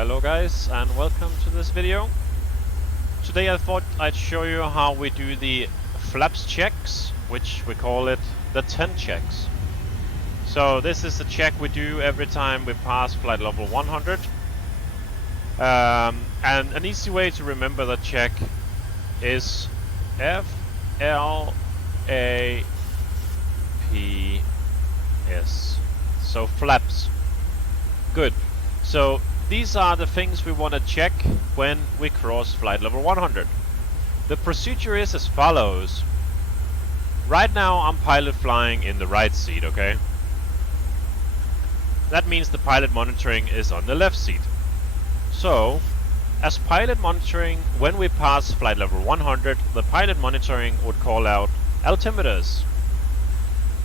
Hello guys and welcome to this video. Today I thought I'd show you how we do the flaps checks, which we call it the 10 checks. So this is the check we do every time we pass flight level 100. And an easy way to remember the check is F-L-A-P-S. So flaps. Good. So these are the things we want to check when we cross flight level 100. The procedure is as follows. Right now I'm pilot flying in the right seat, okay? That means the pilot monitoring is on the left seat. So, as pilot monitoring, when we pass flight level 100, the pilot monitoring would call out altimeters.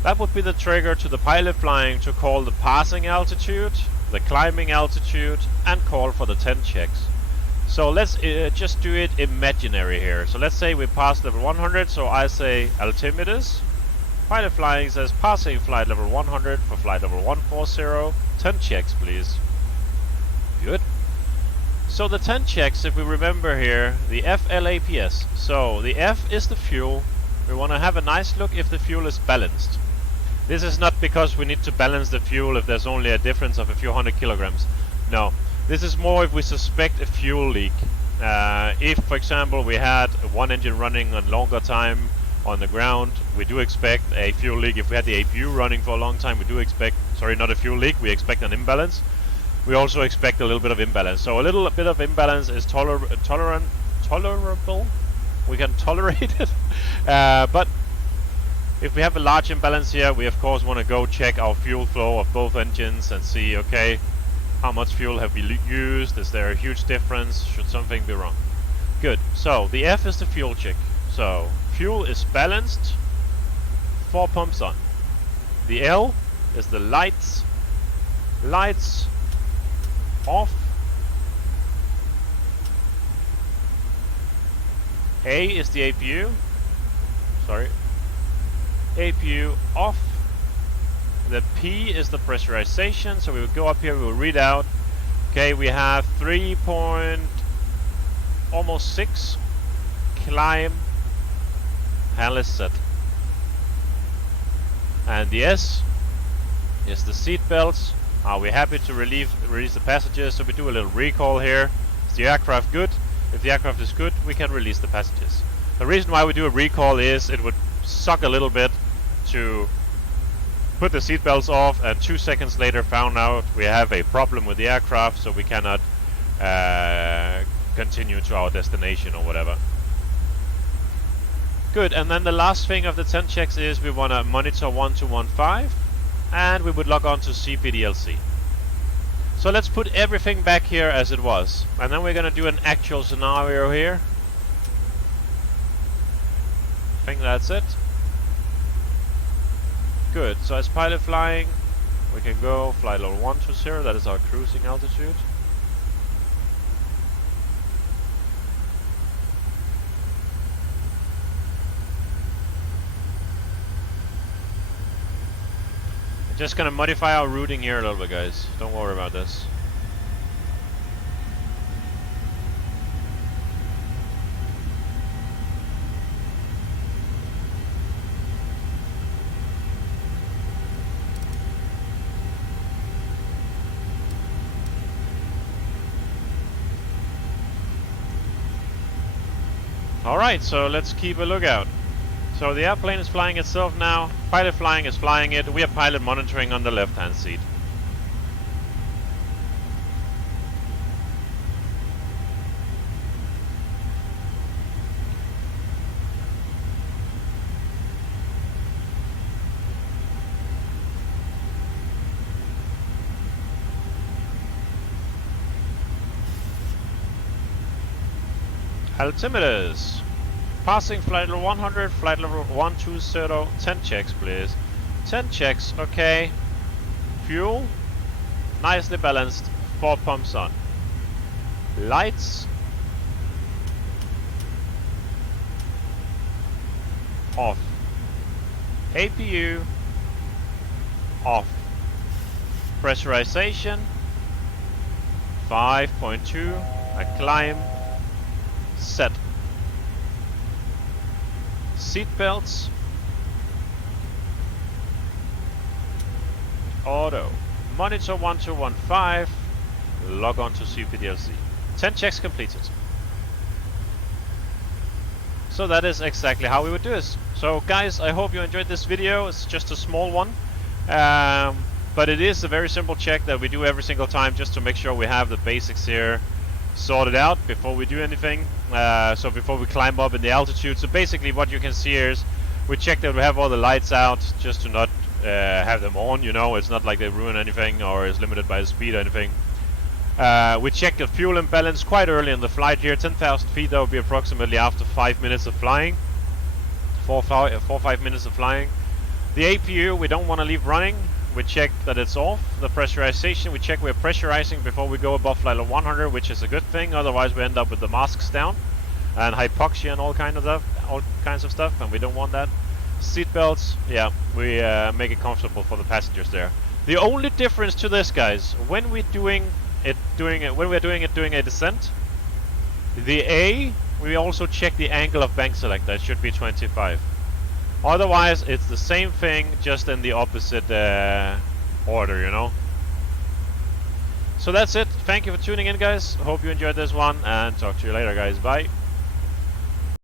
That would be the trigger to the pilot flying to call the passing altitude, the climbing altitude, and call for the 10 checks. So let's just do it imaginary here. So let's say we pass level 100, so I say altimeters. Pilot flying says passing flight level 100 for flight level 140, 10 checks please. Good. So the 10 checks, if we remember here, the FLAPS. So the F is the fuel. We want to have a nice look if the fuel is balanced. This is not because we need to balance the fuel if there's only a difference of a few hundred kilograms. No, this is more if we suspect a fuel leak. If, for example, we had one engine running on longer time on the ground, we do expect a fuel leak. If we had the APU running for a long time, we do expect, sorry, not a fuel leak, we expect an imbalance. We also expect a little bit of imbalance. So a little bit of imbalance is tolerable. We can tolerate it. But if we have a large imbalance here, we of course want to go check our fuel flow of both engines and see, okay, how much fuel have we used? Is there a huge difference? Should something be wrong? Good. So the F is the fuel check. So fuel is balanced, 4 pumps on. The L is the lights. Lights off. A is the APU. Sorry. APU off. The P is the pressurization, so we will go up here, we will read out. Okay, we have 3.6 climb, handle is set. And the S is the seat belts. Are we happy to release the passengers? So we do a little recall here. Is the aircraft good? If the aircraft is good, we can release the passengers. The reason why we do a recall is it would suck a little bit to put the seatbelts off and 2 seconds later found out we have a problem with the aircraft, so we cannot continue to our destination or whatever. Good, and then the last thing of the 10 checks is we want to monitor 1215 and we would log on to CPDLC. So let's put everything back here as it was, and then we're going to do an actual scenario here. I think that's it. Good, so as pilot flying, we can go flight level 120, that is our cruising altitude. I'm just gonna modify our routing here a little bit, guys. Don't worry about this. Alright, so let's keep a lookout. So the airplane is flying itself now, pilot flying is flying it, we are pilot monitoring on the left hand seat. Altimeters. Passing flight level 100, flight level 120, 10 checks please. 10 checks, okay. Fuel, nicely balanced, 4 pumps on. Lights, off. APU, off. Pressurization, 5.2. I climb. Set. Seat belts. Auto. Monitor 1215. Log on to CPDLC. 10 checks completed. So that is exactly how we would do this. So guys, I hope you enjoyed this video. It's just a small one. But it is a very simple check that we do every single time just to make sure we have the basics here sorted out before we do anything. So before we climb up in the altitude. So basically what you can see here is we check that we have all the lights out just to not have them on, you know. It's not like they ruin anything or is limited by the speed or anything. We check the fuel imbalance quite early in the flight here. 10,000 feet, that will be approximately after 5 minutes of flying. 4-5 minutes of flying. The APU we don't want to leave running. We check that it's off. The pressurization, we check we're pressurizing before we go above flight level 100, which is a good thing. Otherwise we end up with the masks down and hypoxia and all kinds of stuff, and we don't want that. Seat belts, yeah, we make it comfortable for the passengers there. The only difference to this, guys, when we're doing it during a descent, the A, we also check the angle of bank selector. It should be 25. Otherwise, it's the same thing, just in the opposite order, you know. So that's it. Thank you for tuning in, guys. Hope you enjoyed this one, and talk to you later, guys. Bye.